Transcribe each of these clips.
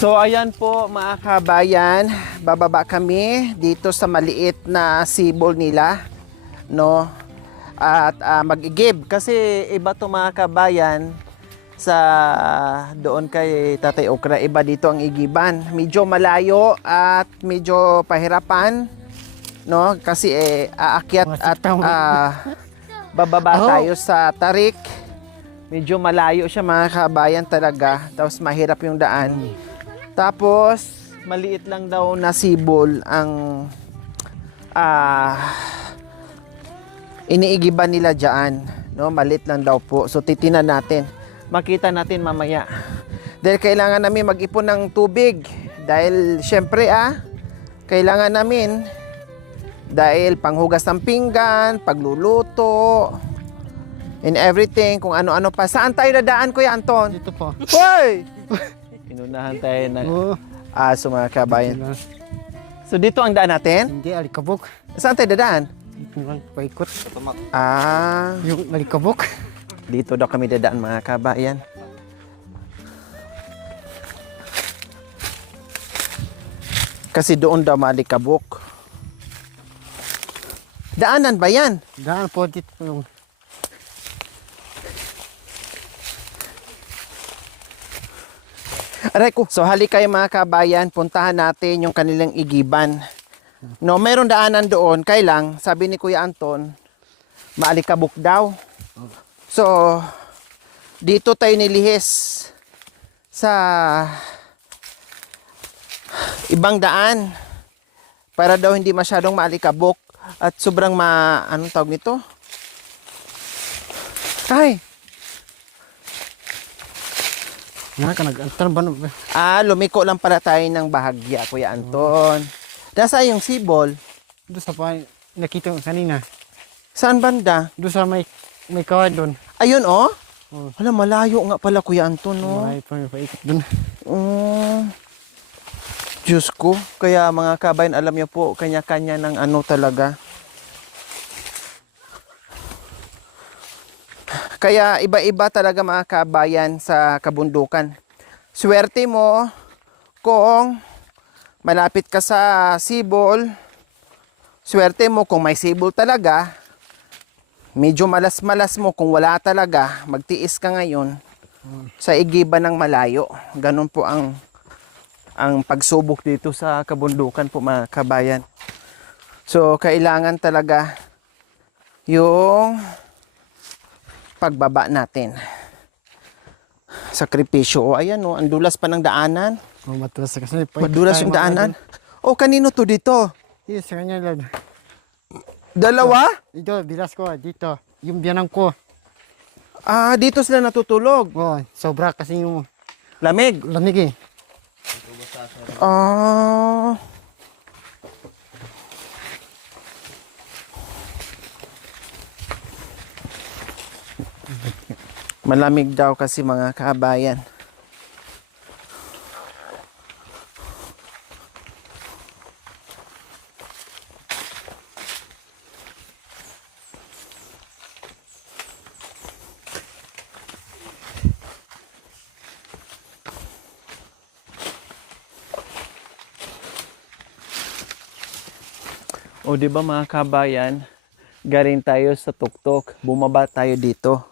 So ayan po mga kabayan, bababa kami dito sa maliit na sibol nila, no? At mag-igib kasi iba to mga kabayan sa doon kay Tatay Okra, iba dito ang igiban. Medyo malayo at medyo pahirapan, no? Kasi aakyat at bababa tayo sa tarik. Medyo malayo siya mga kabayan talaga, tapos mahirap yung daan. Tapos, maliit lang daw na sibol ang iniigiban nila dyan. No? Maliit lang daw po. So, titinan natin. Makita natin mamaya. Dahil kailangan namin mag-ipon ng tubig. Dahil, syempre kailangan namin. Dahil panghugas ng pinggan, pagluluto, and everything, kung ano-ano pa. Saan tayo dadaan, Kuya Anton? Dito po. Hoy! Inunahan tayo ng aso mga kabayan. So dito ang daan natin? Hindi, Alikabok. Saan tayo dadaan? Paikot. Yung Alikabok. dito daw kami dadaan mga kabayan. Kasi doon daw Malikabok. Daanan ba yan? Daan po dito yung Aray ko. So halik kayo mga kabayan, puntahan natin yung kanilang igiban. No, meron daanan doon, kailang, sabi ni Kuya Anton, Maalikabok daw. So, dito tayo nilihis sa ibang daan para daw hindi masyadong maalikabok at sobrang anong tawag nito? Ay! nag-antar ba? Lumiko lang pala tayo ng bahagya, Kuya Anton. Nasa yung sibol? Doon sa pa, nakita ko kanina. Saan banda? Doon sa may kawad doon. Ayun, oh? Oh. Hala, malayo nga pala, Kuya Anton, no? May paikot doon. Diyos ko. Kaya mga kabayan, alam niyo po, kanya-kanya ng ano talaga. Kaya iba-iba talaga mga kabayan sa kabundukan. Swerte mo kung malapit ka sa sibol. Swerte mo kung may sibol talaga. Medyo malas-malas mo kung wala talaga. Magtiis ka ngayon sa igiban ng malayo. Ganun po ang pagsubok dito sa kabundukan po mga kabayan. So kailangan talaga yung pagbaba natin. Sakripisyo. O ayan o, ang dulas pa ng daanan. Matulas kasi. Madulas yung daanan. O kanino to dito? Yes, sa kanya lang. Dalawa? Ito, bilas ko. Dito. Yung biyanang ko. Dito sila natutulog. Oh, sobra kasi yung Lamig. lamig eh. Malamig daw kasi mga kabayan. O di ba mga kabayan, galing tayo sa tuktok, bumaba tayo dito.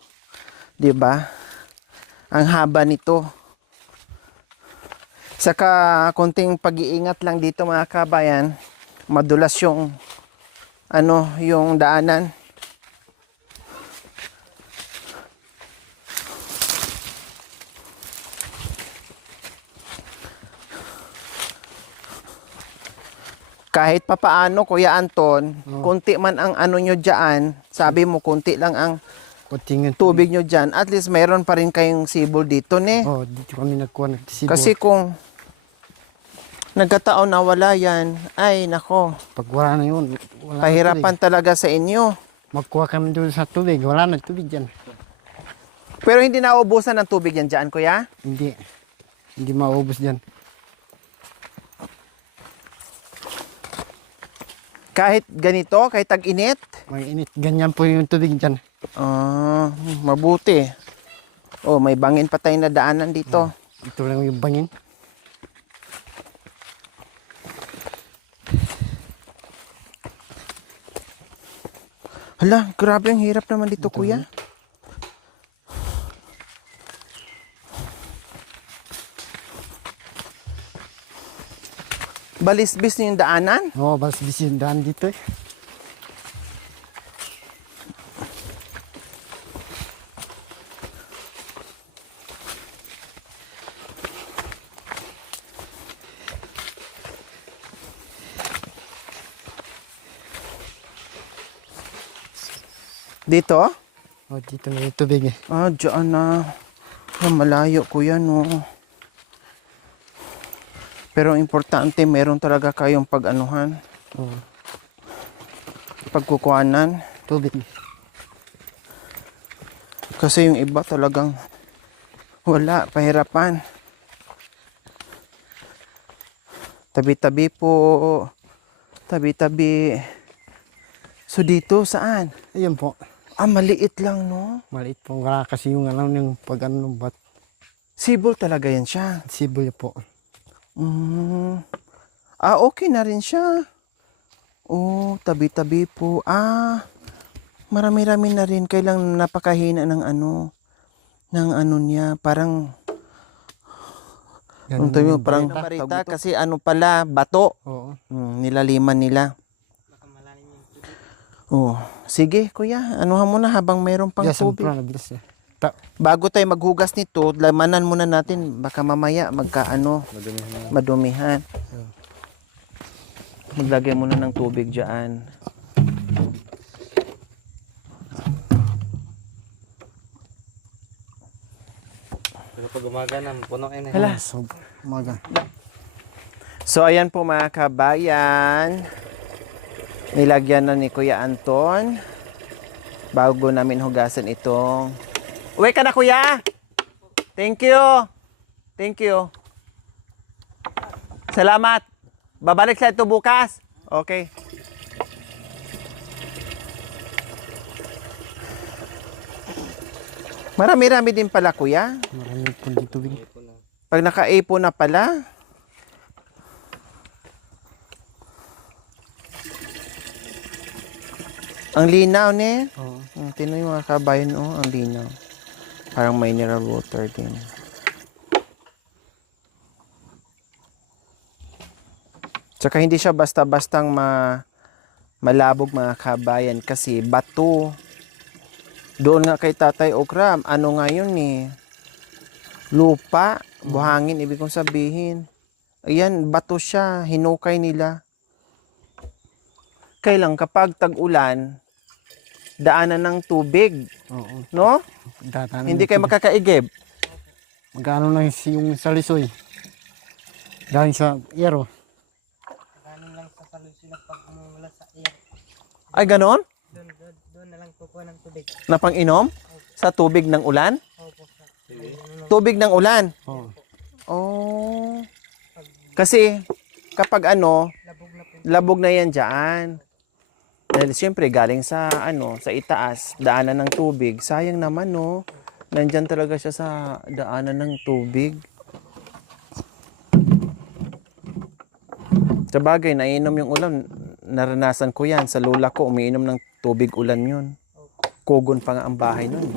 Di ba? Ang haba nito. Saka konting pag-iingat lang dito mga kabayan, madulas yung yung daanan. Kahit papaano, Kuya Anton, konti man ang nyo dyan, sabi mo konti lang ang Kutingin tubig nyo dyan, at least mayroon pa rin kayong sibol dito, ne? Oh, dito kami nagkuha ng sibol. Kasi kung nagkataon na wala yan, ay nako, pag wala na yun, wala pahirapan talaga sa inyo. Magkuha kami doon sa tubig. Wala na tubig dyan. Pero hindi nauubusan ng tubig yan dyan, Kuya? Hindi. Hindi maubos dyan. Kahit ganito, kahit tag-init? May init. Ganyan po yung tubig dyan. Mabuti. Oh, may bangin pa tayo na daanan dito. Ito lang yung bangin. Hala, grabe ang hirap naman dito, kuya. Balisbis na yung daanan. Oo, bas bisindahan dito eh. Dito? Oh, dito na yung tubig eh. Ah, dyan na. Ah, malayo, kuya, no. Pero importante, meron talaga kayong pag-anuhan, Oo, pagkukuhanan. tubig. Kasi yung iba talagang wala, pahirapan. Tabi-tabi po. Tabi-tabi. So dito, saan? Ayun po. Ah, maliit lang, no? Maliit po. Wala kasi yung alam yung pag ano bat. Sibol talaga yan siya. Siboy po. Mm. Ah, okay na rin siya. Oh, tabi-tabi po. Ah, marami-rami na rin. Kailang napakahina ng ano niya. Parang, Ganun tayo, yung parang balita. parita kasi ano pala, bato. Oo. Nilaliman nila. Oh, sige kuya, anuhan mo na habang mayroon pang Yes, tubig. nabilis eh. Bago tayo maghugas nito, lamanan muna natin baka mamaya madumihan. Maglagay muna ng tubig diyan. Pero pag umaga na, puno kayo na. Hala. So, umaga. So ayan po mga kabayan. Nilagyan na ni Kuya Anton bago namin hugasan itong. Uwi ka na kuya. Thank you. Thank you. Salamat. Babalik sa ito bukas. Okay. Marami-rami din pala kuya. Marami po dito tubig. Pag naka-apo na pala. Ang linaw ne. Oo. Tingnan yung mga kabayan, ang linaw. Parang mineral water din. Tsaka hindi siya basta-bastang malabog mga kabayan kasi bato. Doon nga kay Tatay Okram, ano nga yun eh. Lupa, buhangin, ibig kong sabihin. Ayan, bato siya, hinukay nila. Kailang kapag tag-ulan, daanan ng tubig, Oo. no? Datanan Hindi ng kayo tubig. makakaigib. Magkano lang yung salisoy. Dahil sa iyaro. Galing lang sa salon sila pag umula sa air. Ay, ganon? Doon na lang kukuha ng tubig. Na pang-inom? Sa tubig ng ulan? Opo. Tubig ng ulan? Oo. Oh. Kasi, kapag labog na yan dyan. Dahil siyempre, galing sa, sa itaas, daanan ng tubig. Sayang naman, no? Nandyan talaga siya sa daanan ng tubig. Sa bagay, nainom yung ulan. Naranasan ko yan. Sa lola ko, umiinom ng tubig ulan yun. Kugon pa nga ang bahay nun.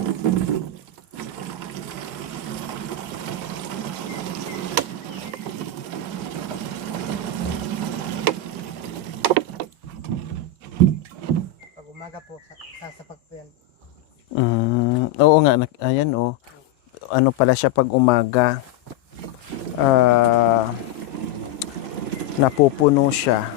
Pag umaga po, sasapag po yan. Oo nga, ayan Ano pala siya pag umaga. Napupuno siya.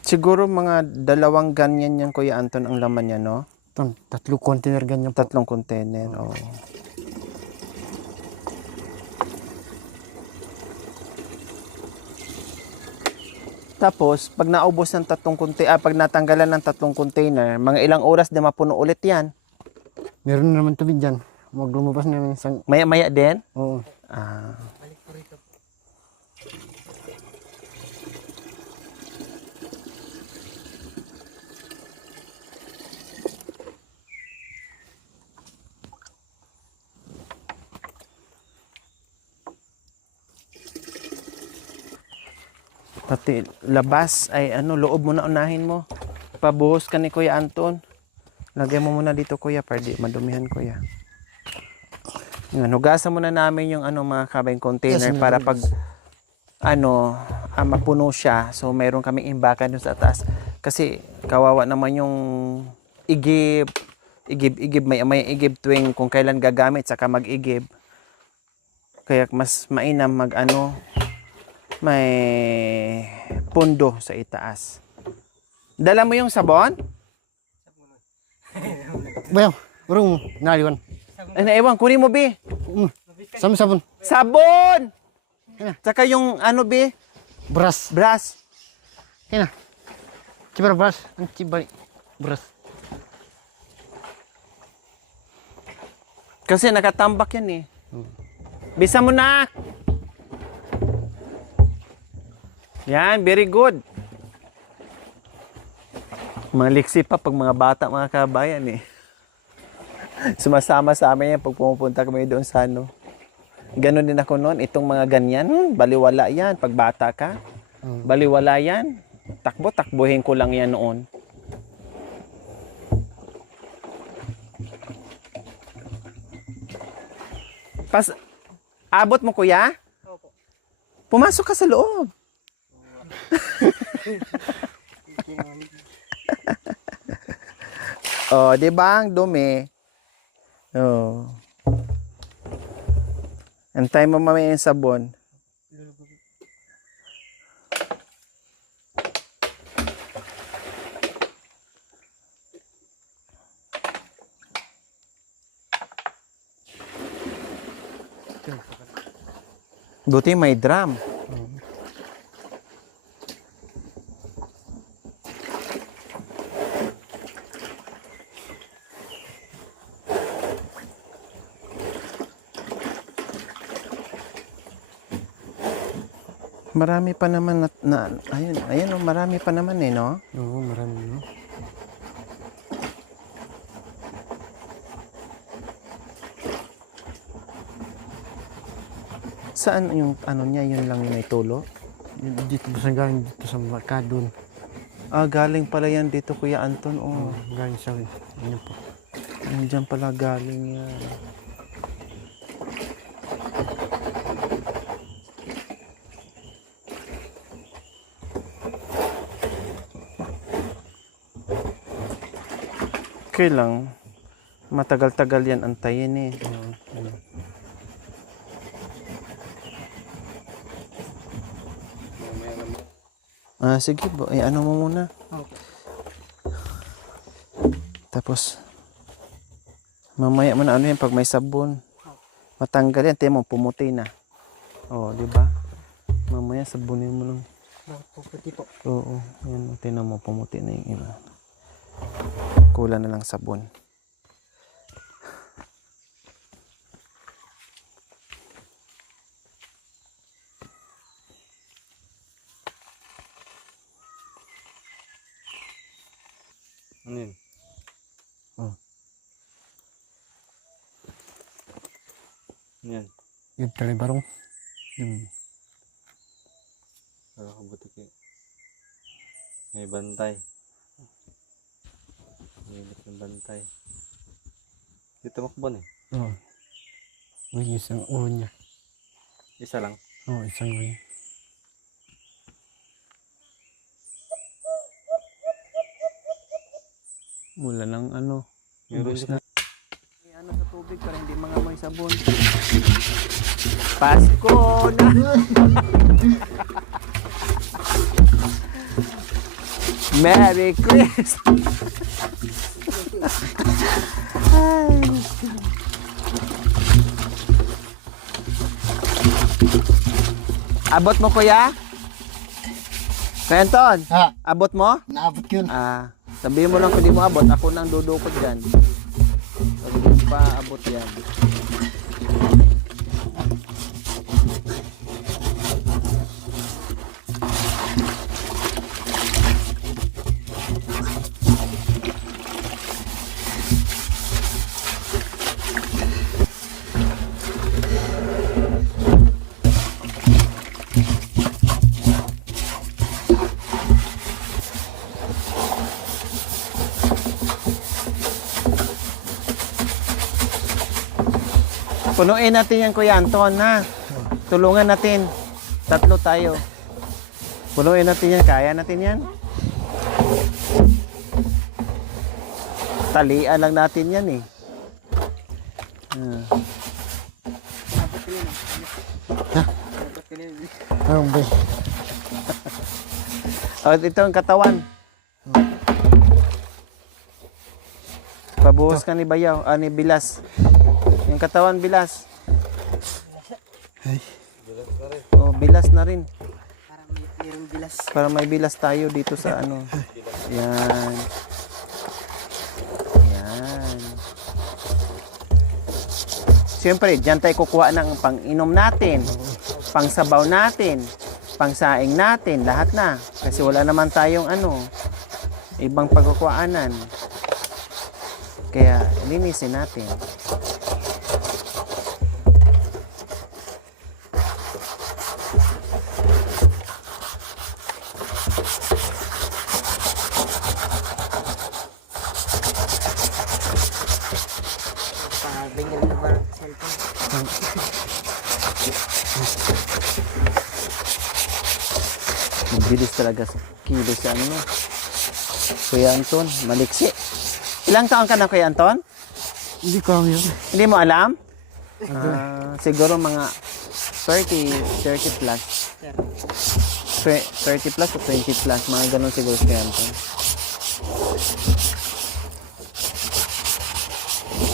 Siguro mga 2 ganyan yan, Kuya Anton, ang laman niya, no? Ito, 3 container ganyan po. 3 container, oo. Tapos, pag naubos ng 3 container, pag natanggalan ng 3 container, mga ilang oras din mapuno ulit yan. Meron naman tubig dyan. Huwag lumabas na yung isang... Maya-maya din. Oo. Ah. Balik po rito. Pati labas ay ano, loob mo na unahin mo. Pabuhos ka ni Kuya Anton. Lagyan mo muna dito Kuya, para di madumihan Kuya. Yun, hugasan muna namin yung ano mga kabayang container Yes, para pag ano, mapuno siya. So mayroon kaming imbakan dun sa taas. Kasi kawawa naman yung igib, may igib tuwing kung kailan gagamit saka mag-igib. Kaya mas mainam mag ano, may pundo sa itaas. Dala mo yung sabon? Bayaw, urong naliwan. Ay, naiwan, kunin mo, Bi. Sabon. Sabon! Kaya na, Tsaka yung ano, Bi, brush. brush. Kaya na. Cibar brush. Ang cibar brush. Kasi nakatambak yan eh. Bisa mo na! Yan, very good. Maliksi pa pag mga bata, mga kabayan eh. Sumasama sa amin yan pag pumupunta kami doon sa ano. Ganon din ako noon, itong mga ganyan, baliwala yan pag bata ka. Baliwala yan. Takbuhin ko lang yan noon. Abot mo kuya? Opo. Pumasok ka sa loob. Oh, 'di ba? Ang dumi. Oh. Antay mo mamaya yung sabon. Buti may drum. Marami pa naman ayun, oh, marami pa naman eh, no? Oo, marami. No? Saan yung ano niya, yun lang yung may tulo? Dito sa galing dito sa Makadon. Ah, galing pala yan dito, Kuya Anton. Oh, Galing sa ano po. nandiyan pala galing yan. Okay lang. Matagal-tagal yan antayin eh. Sige po. Ano mo muna. Opo. Tapos, mamaya mo na ano yan pag may sabon. Matanggal yan. Tiyan mo, pumuti na. Oh, di ba? Mamaya sabunin mo lang. Puputi po. Oo. Yan, tinan mo, pumuti na yung iba. Kulang na lang sabon. Ano yun? Oh. Ano yan? Yung talibarong. Kabutik eh. May bantay. May bantay. Dito makbon eh. Oo. May isang ulo niya. Isa lang. Oo, isang ulo. Mula ng ano. Meron ubos din. May ano sa tubig para hindi mga may sabon. Pasko na! Merry Christmas! Abot mo kuya? Kenton, Ha, abot mo? naabot yun. Sabihin mo lang kung di mo abot, ako nang dudukot dyan. Pag hindi pa abot yan. Punuin natin yan, Kuya Anton, ha? Tulungan natin. Tatlo tayo. Punuin natin yan. Kaya natin yan. Talian lang natin yan, eh. Ano ba? Oh, ito ang katawan. Pabuhos ka ni Bayaw, ni Bilas. Yung katawan, Bilas. Ay. Oh, Bilas na rin. Para mayroong bilas. Para may bilas tayo dito sa ano. Yan. Yan. Siyempre, dyan tayo kukuha ng pang-inom natin, pang-sabaw natin, pang-saing natin, lahat na. Kasi wala naman tayong ano, ibang pagkukuhaanan. Kaya, linisin natin. Pabingil na ba ng cellphone? Mabilis talaga sa kilo si ano. Kuya Anton, maliksi. Ilang taon ka na, Kuya Anton? Hindi ko alam yun. Hindi mo alam? Siguro mga 30 plus. 30 plus o 20 plus. Mga ganun siguro si Kuya Anton.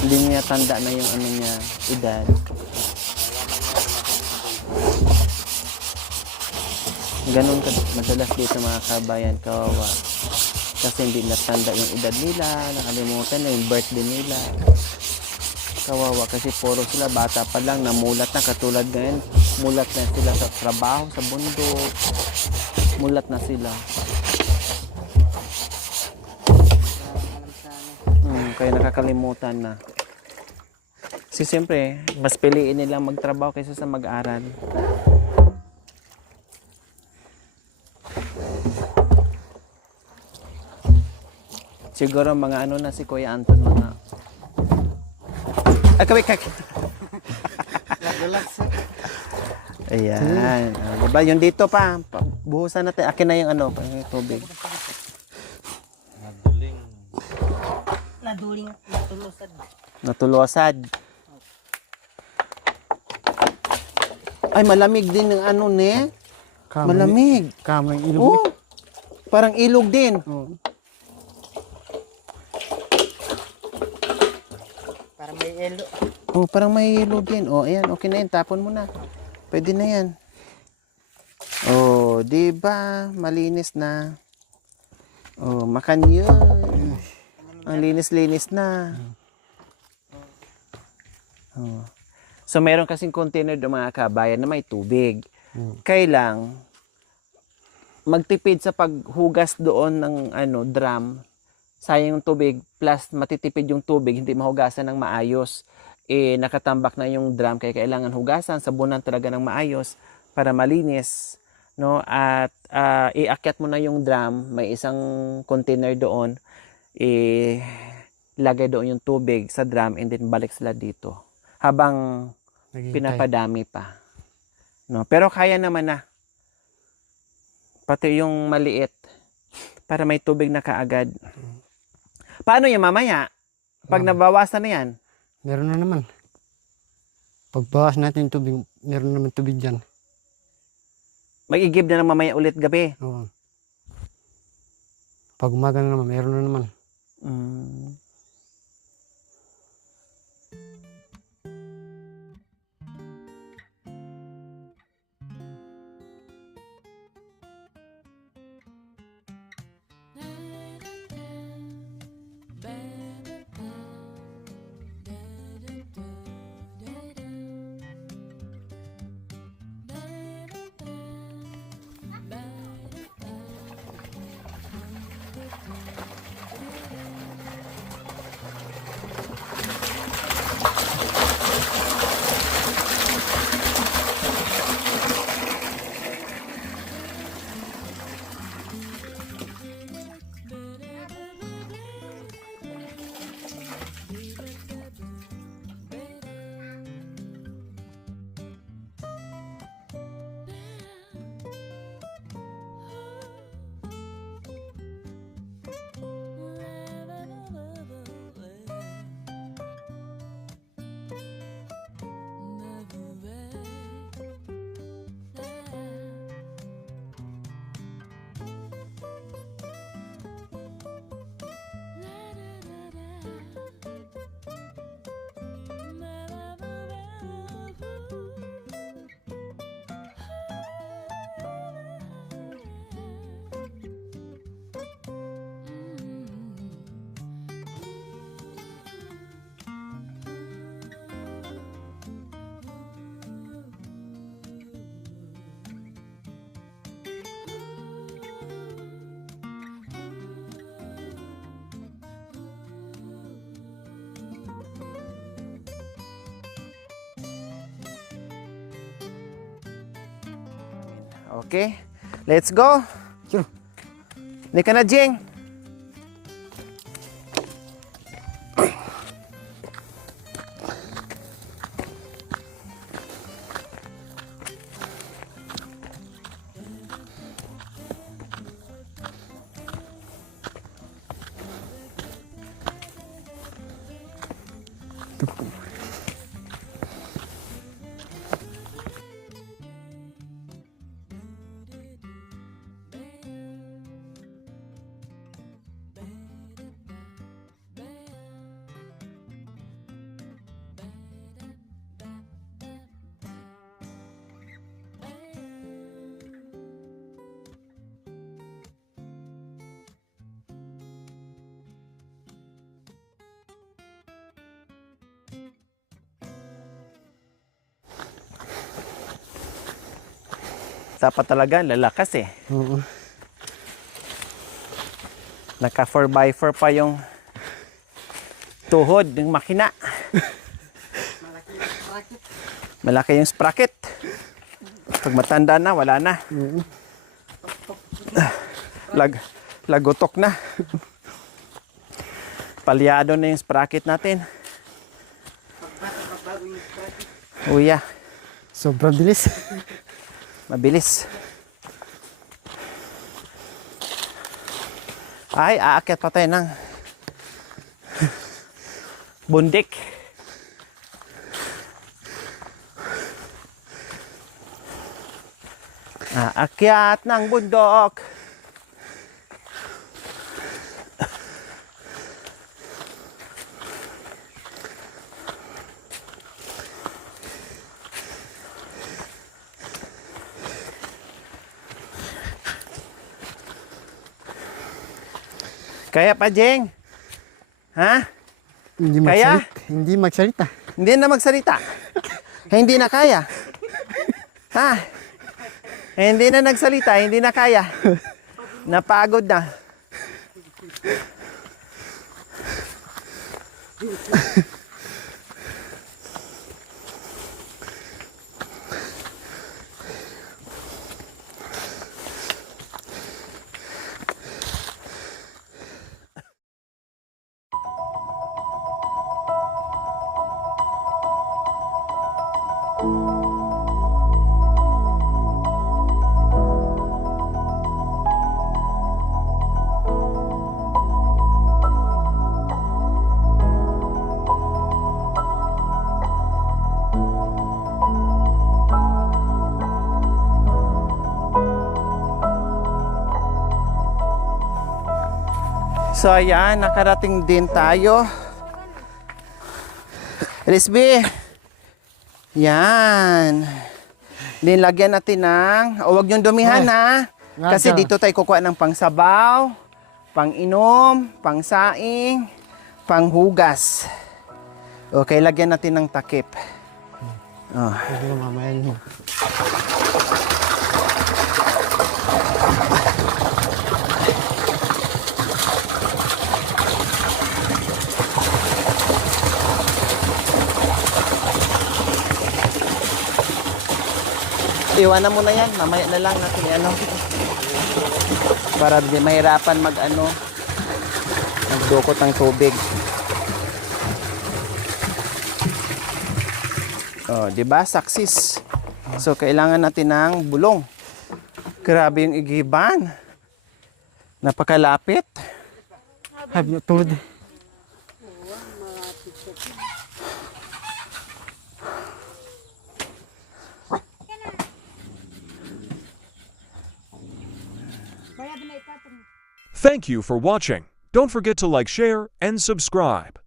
Hindi niya tanda na yung ano niya, edad. Ganun ka, madalas dito mga kabayan, kawawa. Kasi hindi natanda yung edad nila, nakalimutan na yung birthday nila. Kawawa kasi puro sila bata pa lang, namulat na katulad ngayon. Mulat na sila sa trabaho, sa bundok. Mulat na sila. Kaya nakakalimutan na. Kasi siyempre, mas piliin nilang magtrabaho kaysa sa mag-aral. Siguro mga ano na si Kuya Anton, mga... Ay, kawik. Ayan. Diba? Yung dito pa. Buhusan natin. Akin na yung ano, yung tubig. Naduling, natulusad. Natulosad. Ay, malamig din ng ano, ne? Malamig. Kamay ilog. Oh, parang ilog din. Oh. Para may elo. Oh, parang may ilog din. Oh, ayan. Okay na yan. Tapon mo na. Pwede na yan. Oh, di ba? Malinis na. Oh, makan yun. Ang linis-linis na. Oh. So, meron kasing container doon mga kabayan na may tubig. Kailang magtipid sa paghugas doon ng ano, drum. Sayang yung tubig, plus matitipid yung tubig, hindi mahugasan ng maayos. Nakatambak na yung drum, kaya kailangan hugasan, sabunan talaga ng maayos para malinis. No? At iakyat mo na yung drum, may isang container doon, lagay doon yung tubig sa drum, and then balik sila dito. Habang pinapadami pa. No? Pero kaya naman na. Pati yung maliit, para may tubig na kaagad. Paano yung mamaya? Pag nabawasan na yan? Meron na naman. Pagbawas natin yung tubig, meron naman tubig dyan. Mag-igib na ng mamaya ulit gabi. Oo. Pag umaga na naman, meron na naman. Mm. Okay? Let's go. Sure. Hindi ka na, Jing. Dapat talaga lalakas eh. Oo. Naka 4x4 pa yung tuhod ng makina. Malaki yung sprocket. Pag matanda na, wala na. Lagutok na. Palyado na yung sprocket natin. Uya, Sobrang bilis. mabilis. Ay, aakyat pa tayo ng bundik. Aakyat ng bundok. Kaya pa, Jeng? Ha? Hindi Kaya? magsalita. Hindi magsalita. Hindi na magsalita. Hindi na kaya. Ha? Hindi na nagsalita, hindi na kaya. Napagod na. So ayan, nakarating din tayo. Risby. Yan. Linlagyan natin ng, huwag yung dumihan ha. Kasi dito tayo kukuha ng pangsabaw, pang-inom, pang-saing, panghugas. Okay, lagyan natin ng takip. Oh. Hindi na mamaya mo. Iwanan mo na yan, mamaya na lang natin ano. Para di mahirapan magdukot ng tubig. Oh, 'di ba? Success. So kailangan natin ng bulong. Grabe yung igiban. Napakalapit. Habi na tulad. Thank you for watching. Don't forget to like, share, and subscribe.